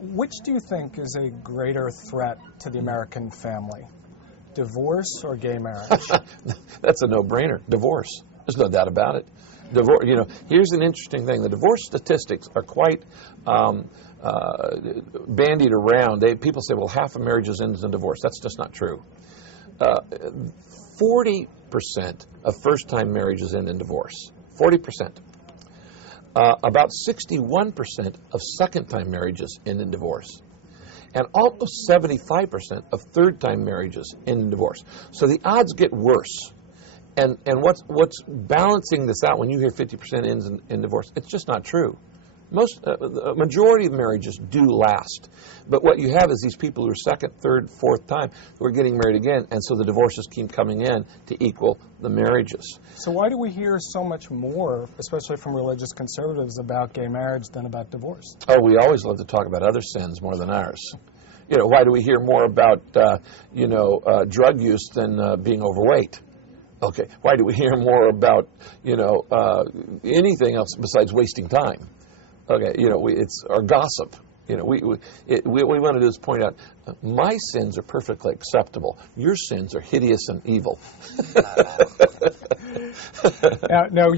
Which do you think is a greater threat to the American family? Divorce or gay marriage? That's a no-brainer. Divorce. There's no doubt about it. Divorce. You know, here's an interesting thing. The divorce statistics are quite bandied around. People say, well, half of marriages ends in divorce. That's just not true. 40% of first-time marriages end in divorce. 40%. About 61% of second-time marriages end in divorce. And almost 75% of third-time marriages end in divorce. So the odds get worse. And what's balancing this out when you hear 50% ends in divorce? It's just not true. The majority of marriages do last. But what you have is these people who are second, third, fourth time who are getting married again, and so the divorces keep coming in to equal the marriages. So why do we hear so much more, especially from religious conservatives, about gay marriage than about divorce? Oh, we always love to talk about other sins more than ours. You know, why do we hear more about, drug use than being overweight? Okay, why do we hear more about, anything else besides wasting time? Okay, it's our gossip. We want to do is point out, my sins are perfectly acceptable. Your sins are hideous and evil. Now,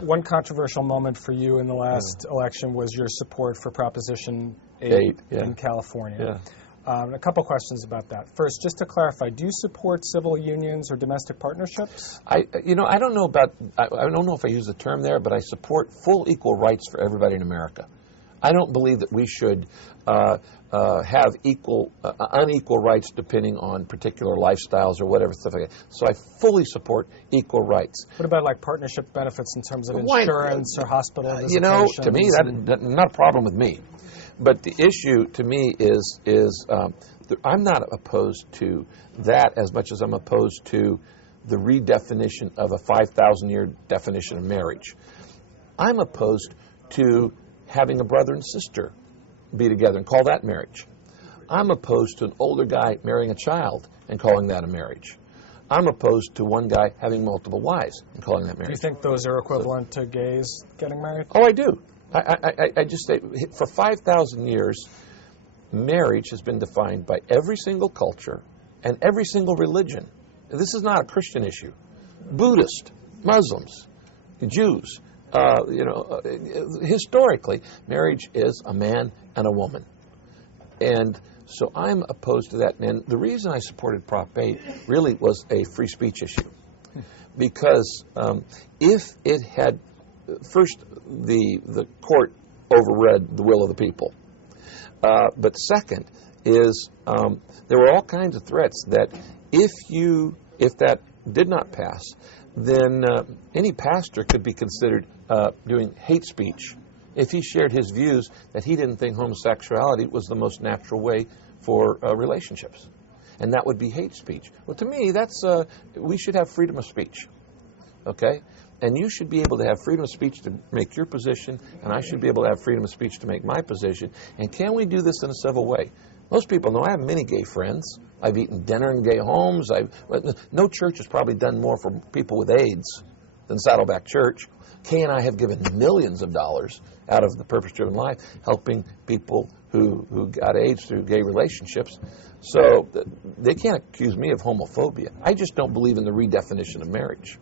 one controversial moment for you in the last election was your support for Proposition 8 in California. Yeah. A couple questions about that. First, just to clarify, do you support civil unions or domestic partnerships? I don't know if I use the term there, but I support full equal rights for everybody in America. I don't believe that we should have unequal rights depending on particular lifestyles or whatever stuff like that. So I fully support equal rights. What about like partnership benefits in terms of insurance or hospital visitations? To me, that's not a problem with me. But the issue to me is I'm not opposed to that as much as I'm opposed to the redefinition of a 5,000-year definition of marriage. I'm opposed to having a brother and sister be together and call that marriage. I'm opposed to an older guy marrying a child and calling that a marriage. I'm opposed to one guy having multiple wives and calling that marriage. Do you think those are equivalent to gays getting married? Oh, I do. I just say, for 5,000 years, marriage has been defined by every single culture and every single religion. This is not a Christian issue. Buddhist, Muslims, Jews, historically, marriage is a man and a woman. And so I'm opposed to that. And the reason I supported Prop 8 really was a free speech issue. Because if it had, first, the court overread the will of the people. But second is there were all kinds of threats that if that did not pass, then any pastor could be considered doing hate speech if he shared his views that he didn't think homosexuality was the most natural way for relationships. And that would be hate speech. Well, to me, we should have freedom of speech. Okay? And you should be able to have freedom of speech to make your position, and I should be able to have freedom of speech to make my position. And can we do this in a civil way? Most people know I have many gay friends. I've eaten dinner in gay homes. No church has probably done more for people with AIDS than Saddleback Church. Kay and I have given millions of dollars out of the Purpose-Driven Life, helping people who got AIDS through gay relationships. So they can't accuse me of homophobia. I just don't believe in the redefinition of marriage.